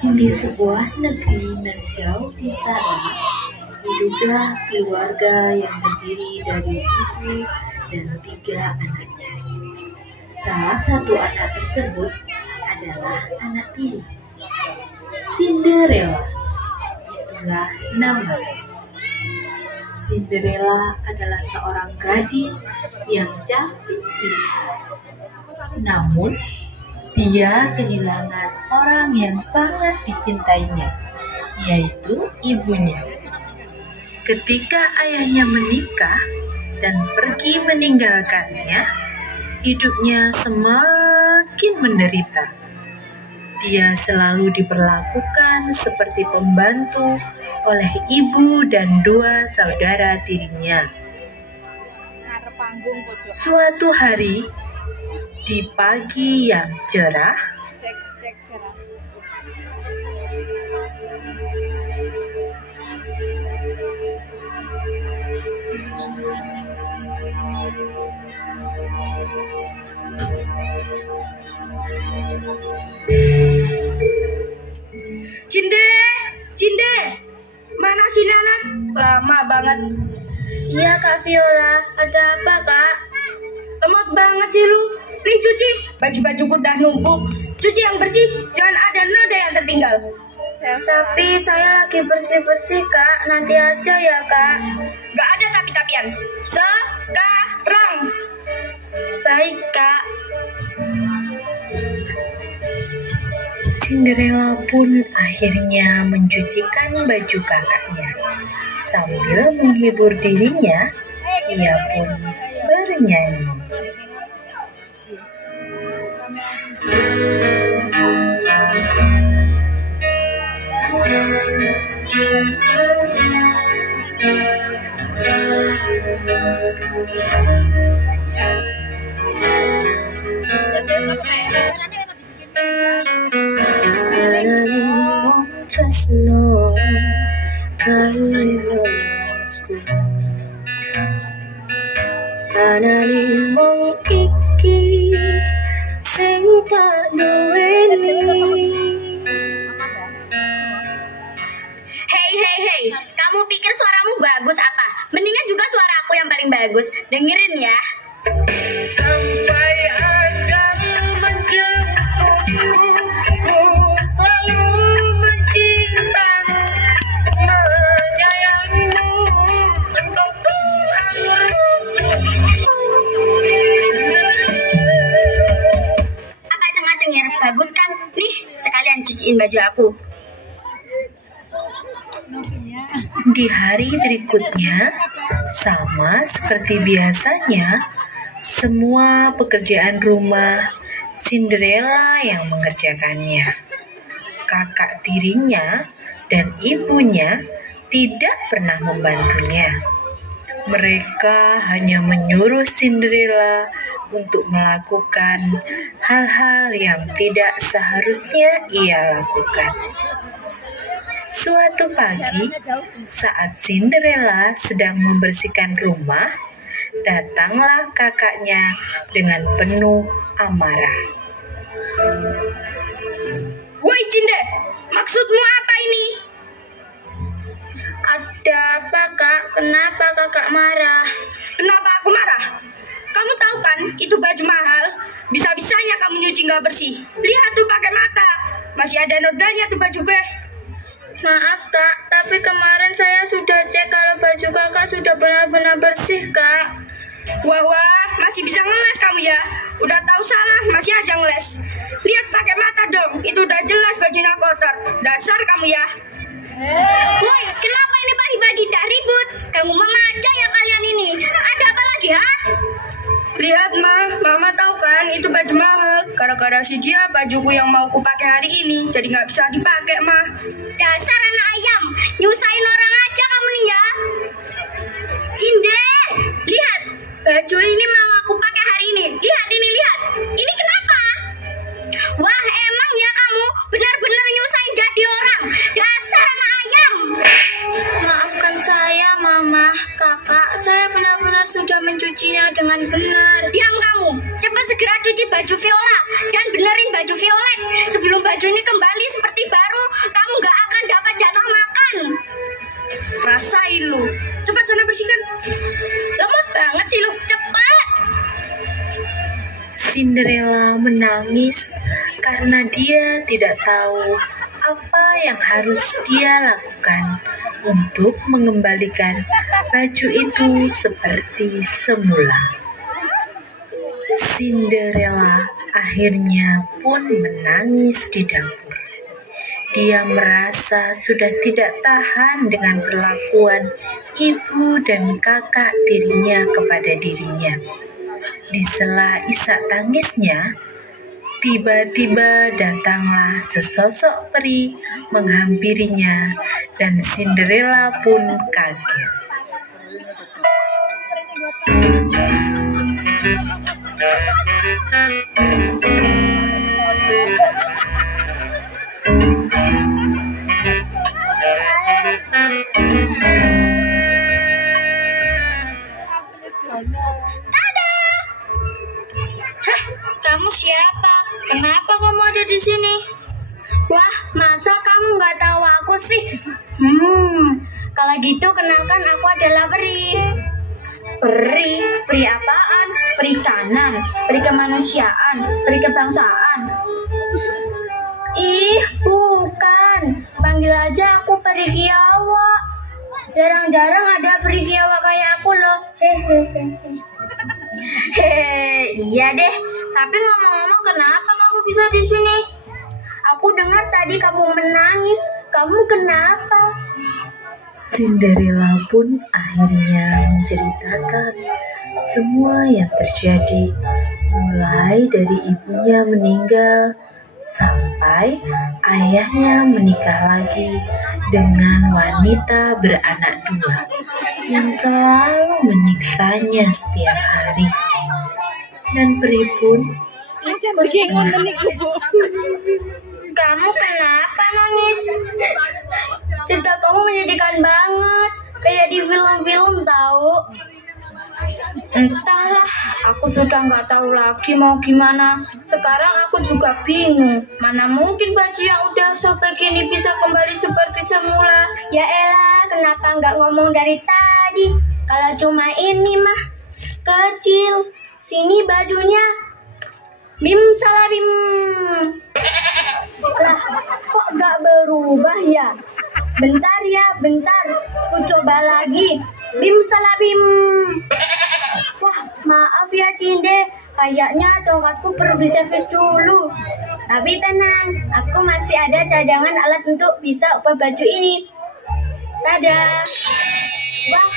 Di sebuah negeri nan jauh di sana, hiduplah keluarga yang terdiri dari ibu dan 3 anaknya. Salah satu anak tersebut adalah anak tiri, Cinderella. Itulah namanya. Cinderella adalah seorang gadis yang cantik jelita. Namun, dia kehilangan orang yang sangat dicintainya, yaitu ibunya. Ketika ayahnya menikah dan pergi meninggalkannya, hidupnya semakin menderita. Dia selalu diperlakukan seperti pembantu oleh ibu dan 2 saudara tirinya. Suatu hari, di pagi yang cerah, Cinde, mana sih anak? Lama banget. Iya Kak Viola, ada apa Kak? Lemot banget sih lu. Nih cuci, baju-bajuku udah numpuk. Cuci yang bersih, jangan ada noda yang tertinggal. Tapi saya lagi bersih-bersih Kak, nanti aja ya Kak. Gak ada tapi-tapian. Sekarang. Baik Kak. Cinderella pun akhirnya mencucikan baju kakaknya. Sambil menghibur dirinya, ia pun bernyanyi. Tresno kali lemasku, anane mong iki sing tak duweni. Hei, kamu pikir suaramu bagus apa? Mendingan juga suara aku yang paling bagus. Dengerin ya. Sampai ada menjemputku, ku selalu mencintamu, menyayangimu, untuk harus. Apa aceng-aceng ya? Bagus kan? Nih, sekalian cuciin baju aku. Di hari berikutnya, sama seperti biasanya, semua pekerjaan rumah Cinderella yang mengerjakannya. Kakak tirinya dan ibunya tidak pernah membantunya. Mereka hanya menyuruh Cinderella untuk melakukan hal-hal yang tidak seharusnya ia lakukan. Suatu pagi, saat Cinderella sedang membersihkan rumah, datanglah kakaknya dengan penuh amarah. Woi Cinde, maksudmu apa ini? Ada apa Kak? Kenapa Kakak marah? Kenapa aku marah? Kamu tahu kan, itu baju mahal. Bisa-bisanya kamu nyuci nggak bersih. Lihat tuh pakai mata, masih ada nodanya tuh baju gue. Maaf Kak, tapi kemarin saya sudah cek kalau baju Kakak sudah benar-benar bersih Kak. Wah, masih bisa ngeles kamu ya. Udah tahu salah, masih aja ngeles. Lihat pakai mata dong, itu udah jelas bajunya kotor. Dasar kamu ya. Woi, kenapa ini pagi-pagi dah ribut? Kamu mama aja ya kalian ini. Ada apa lagi, ha? Lihat Mama tahu kan itu baju mahal. Gara-gara si dia bajuku yang mau ku pakai hari ini jadi nggak bisa dipakai Ma. Dasar anak ayam, nyusahin orang aja kamu nih ya. Cinde, lihat baju ini mau aku pakai hari ini. Lihat ini, lihat. Ini kenapa? Wah, emang ya kamu benar-benar nyusahin jadi orang. Dasar anak ayam. Maafkan saya Mama, Kakak, saya benar-benar sudah mencucinya dengan benar. Diam kamu, cepat segera cuci baju Viola dan benerin baju Violet sebelum baju ini kembali seperti Cinderella menangis karena dia tidak tahu apa yang harus dia lakukan untuk mengembalikan baju itu seperti semula. Cinderella akhirnya pun menangis di dapur. Dia merasa sudah tidak tahan dengan perlakuan ibu dan kakak tirinya kepada dirinya. Di sela isak tangisnya, tiba-tiba datanglah sesosok peri menghampirinya dan Cinderella pun kaget. Kamu siapa? Kenapa kamu ada di sini? Wah, masa kamu nggak tahu aku sih? Kalau gitu kenalkan aku adalah peri. Peri? Peri apaan? Peri kanan? Peri kemanusiaan? Peri kebangsaan? Ih, bukan. Panggil aja aku Peri Kiawa. Jarang-jarang ada Peri Kiawa kayak aku loh. Hehehe. Iya deh. Tapi ngomong-ngomong, kenapa kamu bisa di sini? Aku dengar tadi kamu menangis. Kamu kenapa? Cinderella pun akhirnya menceritakan semua yang terjadi, mulai dari ibunya meninggal sampai ayahnya menikah lagi dengan wanita beranak dua yang selalu menyiksanya setiap hari. Dan peri pun ikut menangis. Kamu kenapa nangis? Cerita kamu menyedihkan banget. Kayak di film-film tahu. Entahlah, aku sudah nggak tahu lagi mau gimana. Sekarang aku juga bingung. Mana mungkin baju yang udah sobek ini bisa kembali seperti semula. Ya elah, kenapa nggak ngomong dari tadi? Kalau cuma ini mah kecil. Sini bajunya. Bim salabim. Lah, kok nggak berubah ya? Bentar ya, bentar. Ku coba lagi. Bim salabim. Wah, maaf ya Cinde. Kayaknya tongkatku perlu diservis dulu. Tapi tenang, aku masih ada cadangan alat untuk bisa ubah baju ini. Tada. Wah,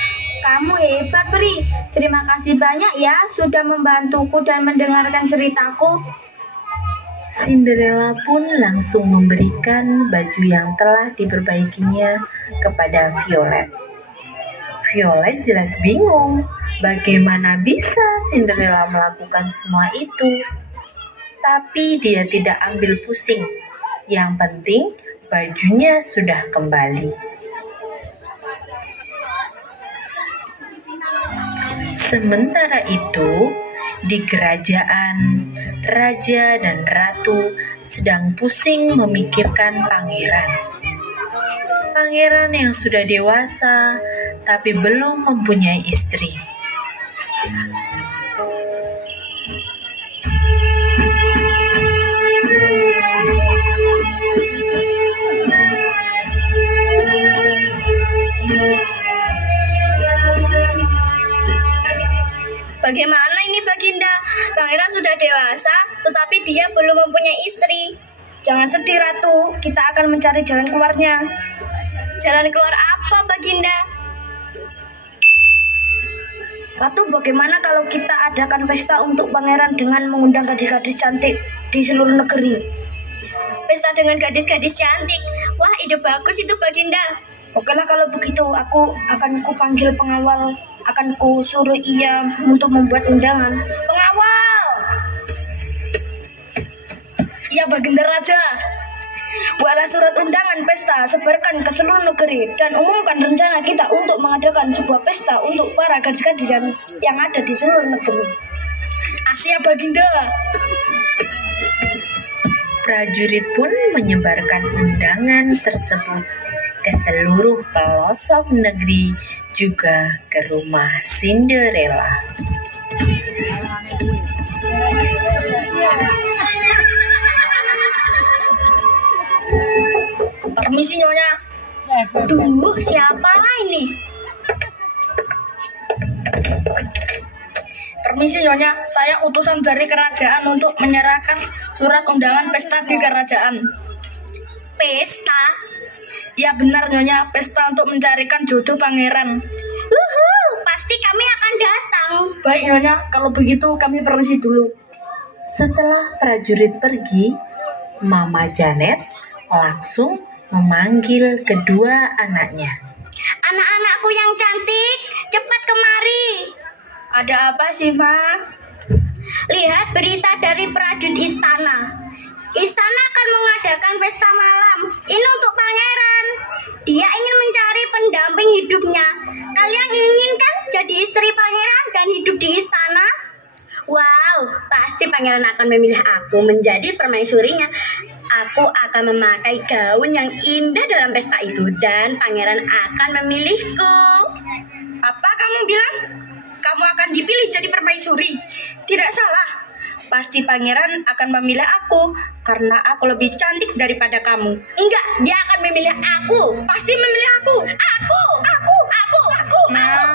kamu hebat, Peri. Terima kasih banyak ya sudah membantuku dan mendengarkan ceritaku. Cinderella pun langsung memberikan baju yang telah diperbaikinya kepada Violet. Violet jelas bingung, bagaimana bisa Cinderella melakukan semua itu. Tapi dia tidak ambil pusing. Yang penting bajunya sudah kembali. Sementara itu, di kerajaan, raja dan ratu sedang pusing memikirkan pangeran. Pangeran yang sudah dewasa tapi belum mempunyai istri. Bagaimana ini Baginda? Pangeran sudah dewasa, tetapi dia belum mempunyai istri. Jangan sedih Ratu, kita akan mencari jalan keluarnya. Jalan keluar apa Baginda? Ratu, bagaimana kalau kita adakan pesta untuk pangeran dengan mengundang gadis-gadis cantik di seluruh negeri? Pesta dengan gadis-gadis cantik. Wah, ide bagus itu Baginda. Okelah kalau begitu, aku akan kupanggil pengawal, akan kusuruh ia untuk membuat undangan. Pengawal! Ya Baginda Raja. Buatlah surat undangan pesta, sebarkan ke seluruh negeri, dan umumkan rencana kita untuk mengadakan sebuah pesta untuk para gadis-gadis yang ada di seluruh negeri. Asia Baginda. Prajurit pun menyebarkan undangan tersebut ke seluruh pelosok negeri, juga ke rumah Cinderella. Permisi Nyonya. Duh, siapa ini? Permisi Nyonya, saya utusan dari kerajaan untuk menyerahkan surat undangan pesta di kerajaan. Pesta? Ya benar Nyonya, pesta untuk mencarikan jodoh pangeran. Pasti kami akan datang. Baik Nyonya, kalau begitu kami permisi dulu. Setelah prajurit pergi, Mama Janet langsung memanggil kedua anaknya. Anak-anakku yang cantik, cepat kemari. Ada apa sih, Ma? Lihat berita dari prajurit istana. Istana akan mengadakan pesta malam. Ini untuk pangeran. Dia ingin mencari pendamping hidupnya. Kalian ingin kan jadi istri pangeran dan hidup di istana? Wow, pasti pangeran akan memilih aku menjadi permaisurinya. Aku akan memakai gaun yang indah dalam pesta itu dan pangeran akan memilihku. Apa kamu bilang? Kamu akan dipilih jadi permaisuri? Tidak salah. Pasti pangeran akan memilih aku karena aku lebih cantik daripada kamu. Enggak, dia akan memilih aku. Pasti memilih aku. Aku. Ma,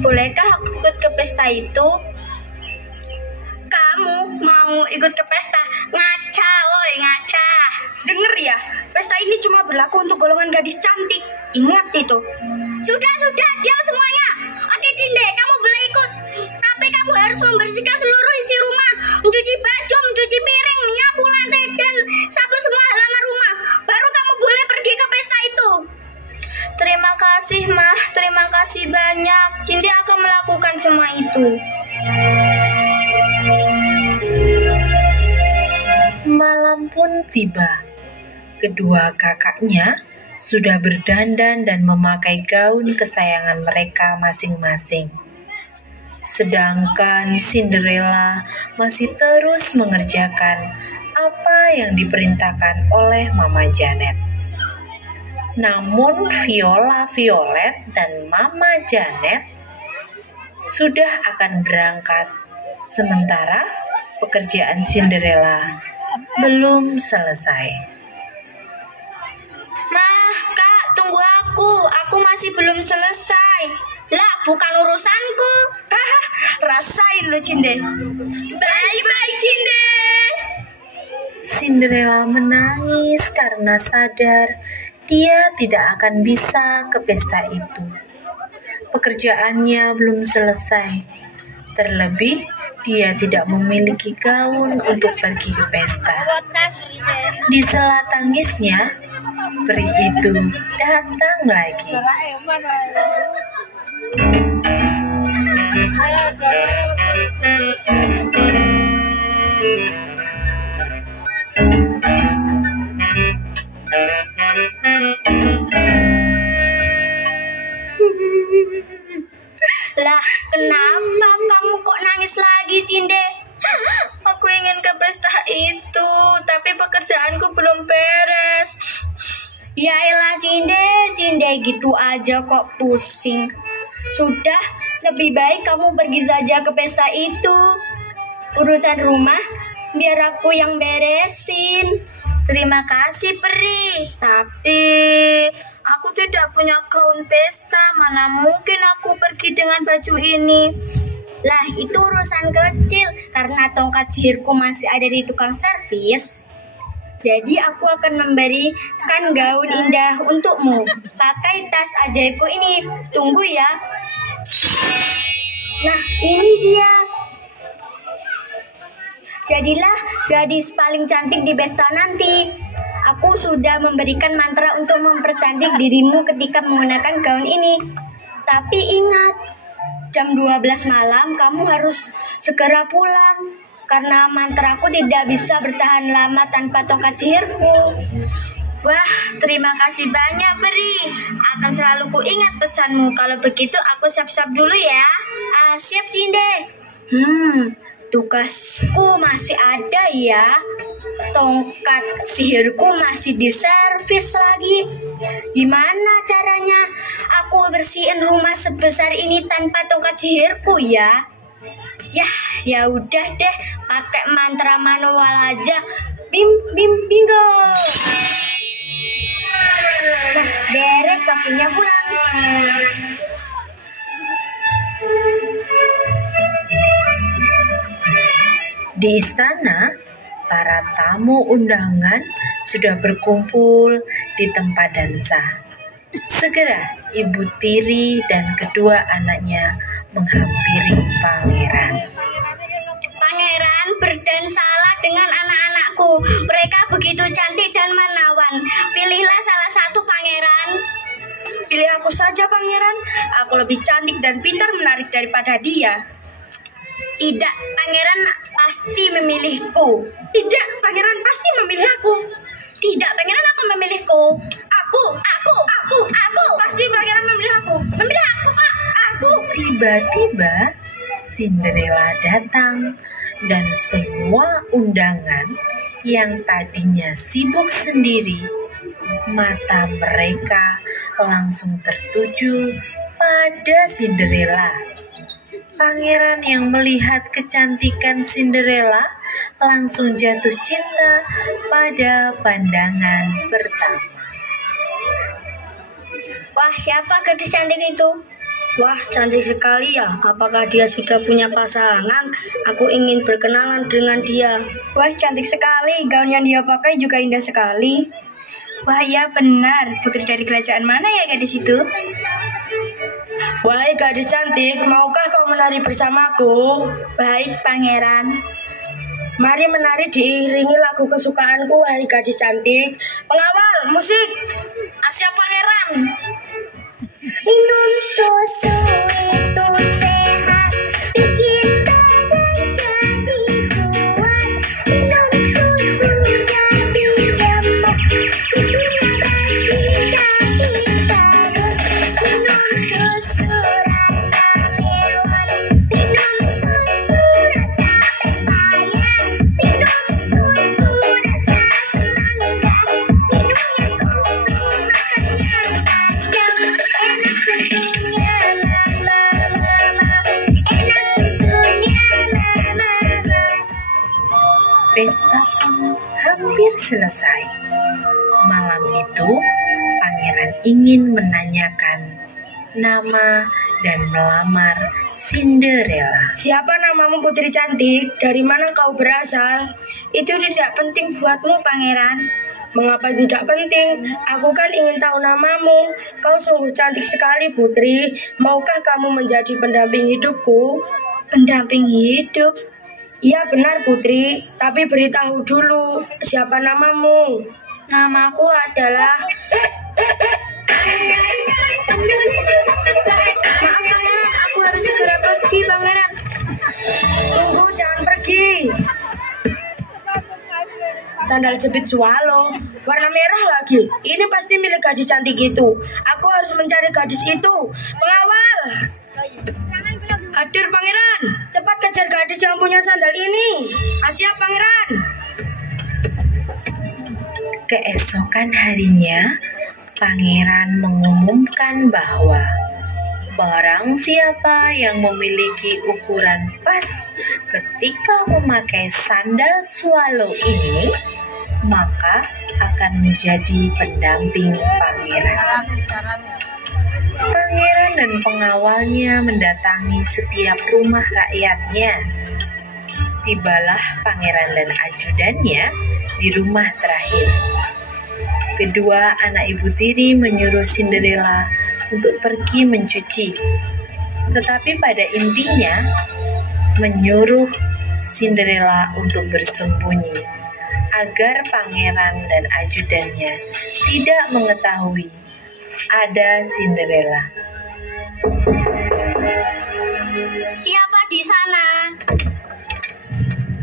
bolehkah aku ikut ke pesta itu? Kamu mau ikut ke pesta? Ngaca, woi, ngaca. Dengar ya, pesta ini cuma berlaku untuk golongan gadis cantik. Ingat itu. Sudah, diam semuanya. Oke, Cinde, kamu boleh ikut. Tapi kamu harus membersihkan seluruh isi rumah. Mencuci baju, mencuci piring, menyapu lantai, dan sapu semua halaman rumah. Baru kamu boleh pergi ke pesta itu. Terima kasih, Ma. Terima kasih banyak. Cindy akan melakukan semua itu. Malam pun tiba. Kedua kakaknya sudah berdandan dan memakai gaun kesayangan mereka masing-masing. Sedangkan Cinderella masih terus mengerjakan apa yang diperintahkan oleh Mama Janet. Namun Viola Violet dan Mama Janet sudah akan berangkat, sementara pekerjaan Cinderella belum selesai. Ma, Kak, tunggu aku. Aku masih belum selesai. Lah, bukan urusanku. Rasain lo Cinde. Bye-bye, Cinde. Cinderella menangis karena sadar dia tidak akan bisa ke pesta itu. Pekerjaannya belum selesai. Terlebih, dia tidak memiliki gaun untuk pergi ke pesta. Di sela tangisnya, peri itu datang lagi. Lah, kenapa kamu kok nangis lagi, Cinde? Aku ingin ke pesta itu, tapi pekerjaanku belum beres. Ya elah, Cinde gitu aja kok pusing. Sudah, lebih baik kamu pergi saja ke pesta itu. Urusan rumah, biar aku yang beresin. Terima kasih, Peri. Tapi aku tidak punya gaun pesta. Mana mungkin aku pergi dengan baju ini? Lah, itu urusan kecil. Karena tongkat sihirku masih ada di tukang servis, jadi aku akan memberikan gaun indah untukmu. Pakai tas ajaibku ini. Tunggu ya. Nah, ini dia. Jadilah gadis paling cantik di pesta nanti. Aku sudah memberikan mantra untuk mempercantik dirimu ketika menggunakan gaun ini. Tapi ingat, jam 12 malam kamu harus segera pulang. Karena mantraku tidak bisa bertahan lama tanpa tongkat sihirku. Wah, terima kasih banyak, Peri. Akan selalu kuingat pesanmu. Kalau begitu aku siap-siap dulu ya. Siap, Cinde. Tugasku masih ada ya. Tongkat sihirku masih di servis lagi. Gimana caranya aku bersihin rumah sebesar ini tanpa tongkat sihirku ya? Ya udah deh, pakai mantra manual aja. Bim bim bingo. Di istana, para tamu undangan sudah berkumpul di tempat dansa. Segera Ibu Tiri dan kedua anaknya menghampiri pangeran. Pangeran, berdansalah dengan anak-anakku. Mereka begitu cantik dan menawan. Pilihlah salah satu, pangeran. Pilih aku saja, pangeran. Aku lebih cantik dan pintar menarik daripada dia. Tidak, pangeran pasti memilihku. Tidak, pangeran pasti memilih aku. Tidak, pangeran akan memilihku. Aku. Pasti pangeran memilih aku. Memilih aku, Pak. Aku. Tiba-tiba Cinderella datang dan semua undangan yang tadinya sibuk sendiri, mata mereka langsung tertuju pada Cinderella. Pangeran yang melihat kecantikan Cinderella langsung jatuh cinta pada pandangan pertama. Wah, siapa gadis cantik itu? Wah, cantik sekali ya. Apakah dia sudah punya pasangan? Aku ingin berkenalan dengan dia. Wah, cantik sekali. Gaun yang dia pakai juga indah sekali. Wah, ya benar. Putri dari kerajaan mana ya gadis itu? Wahai gadis cantik, maukah kau menari bersamaku? Baik, pangeran. Mari menari diiringi lagu kesukaanku, wahai gadis cantik. Pengawal, musik. Siap, pangeran. Minum susu itu sehat, bikin badan jadi kuat. Minum susu jadi gemuk, susunya bersih sakit perut. Minum susu rasa melon, minum susu rasa pepaya, minum susu rasa semangka. Minumnya susu makannya kacang. Enak susunya mama, enak susunya mama. Pesta pun hampir selesai. Malam itu, pangeran ingin menanyakan nama dan melamar Cinderella. Siapa namamu, putri cantik? Dari mana kau berasal? Itu tidak penting buatmu, pangeran. Mengapa tidak penting? Aku kan ingin tahu namamu. Kau sungguh cantik sekali, putri. Maukah kamu menjadi pendamping hidupku? Pendamping hidup. Iya benar, putri. Tapi beritahu dulu, siapa namamu? Namaku adalah... Maaf, pangeran. Aku harus segera pergi, pangeran. Tunggu, jangan pergi. Sandal jepit swallow, warna merah lagi. Ini pasti milik gadis cantik itu. Aku harus mencari gadis itu. Pengawal, hadir pangeran. Cepat kejar gadis yang punya sandal ini. Siap, pangeran. Keesokan harinya, pangeran mengumumkan bahwa barang siapa yang memiliki ukuran pas ketika memakai sandal swallow ini, maka akan menjadi pendamping pangeran. Pangeran dan pengawalnya mendatangi setiap rumah rakyatnya. Tibalah pangeran dan ajudannya di rumah terakhir. Kedua anak ibu tiri menyuruh Cinderella untuk pergi mencuci, tetapi pada intinya menyuruh Cinderella untuk bersembunyi agar pangeran dan ajudannya tidak mengetahui ada Cinderella. Siapa di sana?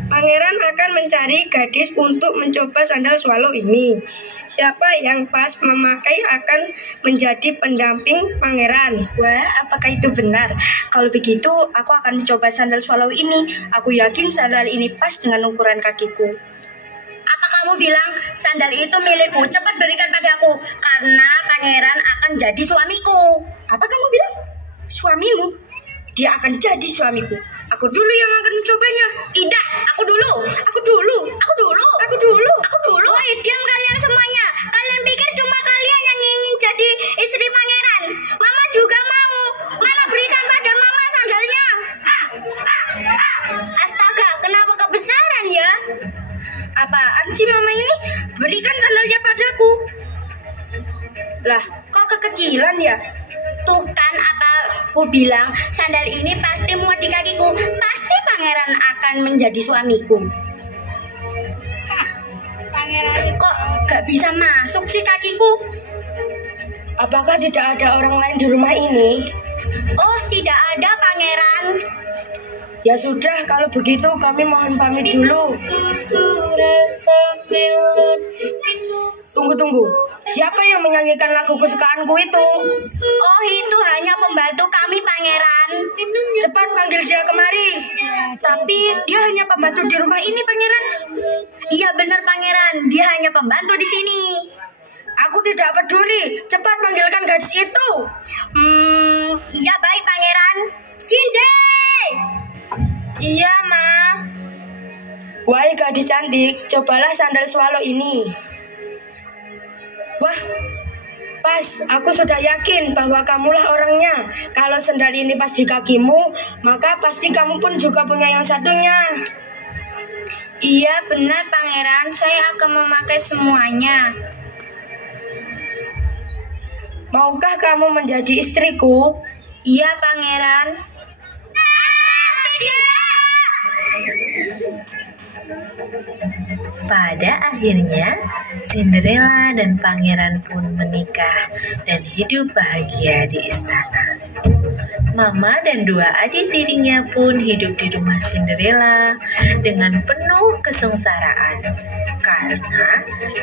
Pangeran akan mencari gadis untuk mencoba sandal swallow ini. Siapa yang pas memakai akan menjadi pendamping pangeran. Wah, apakah itu benar? Kalau begitu, aku akan mencoba sandal swallow ini. Aku yakin sandal ini pas dengan ukuran kakiku. Apa kamu bilang sandal itu milikku? Cepat berikan padaku, karena pangeran akan jadi suamiku. Apa kamu bilang? Suamimu? Dia akan jadi suamiku. Aku dulu yang akan mencobanya. Tidak, aku dulu. Aku dulu. Aku dulu. Aku dulu. Aku dulu. Woi, diam kalian semuanya. Kalian pikir cuma kalian yang ingin jadi istri pangeran? Mama juga mau. Mana berikan pada mama sandalnya. Astaga, kenapa kebesaran? Lah, kok kekecilan ya? Tuh kan aku bilang sandal ini pasti muat di kakiku. Pasti pangeran akan menjadi suamiku. Kok gak bisa masuk sih kakiku? Apakah tidak ada orang lain di rumah ini? Oh, tidak ada pangeran. Ya sudah, kalau begitu kami mohon pamit dulu. Tunggu. Siapa yang menyanyikan lagu kesukaanku itu? Oh, itu hanya pembantu kami, pangeran. Cepat panggil dia kemari. Tapi dia hanya pembantu di rumah ini, pangeran. Iya benar, pangeran. Dia hanya pembantu di sini. Aku tidak peduli. Cepat panggilkan gadis itu. Iya baik, pangeran. Cinde! Iya, Ma. Wahai gadis cantik, cobalah sandal swallow ini. Wah, pas. Aku sudah yakin bahwa kamulah orangnya. Kalau sandal ini pas di kakimu, maka pasti kamu pun juga punya yang satunya. Iya benar, pangeran. Saya akan memakai semuanya. Maukah kamu menjadi istriku? Iya, pangeran. Pada akhirnya, Cinderella dan pangeran pun menikah dan hidup bahagia di istana. Mama dan dua adik tirinya pun hidup di rumah Cinderella dengan penuh kesengsaraan karena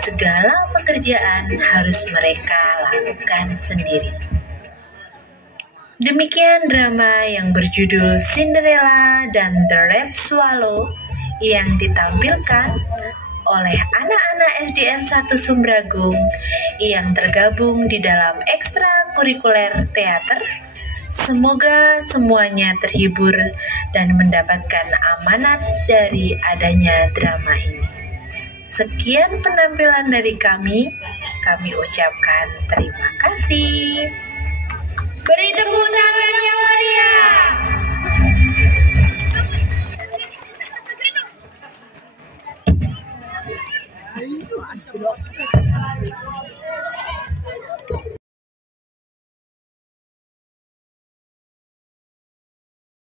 segala pekerjaan harus mereka lakukan sendiri. Demikian drama yang berjudul Cinderella dan the Red Swallow yang ditampilkan oleh anak-anak SDN 1 Sumbragung yang tergabung di dalam ekstrakurikuler teater. Semoga semuanya terhibur dan mendapatkan amanat dari adanya drama ini. Sekian penampilan dari kami ucapkan terima kasih. Beri tepuk tangan yang meriah.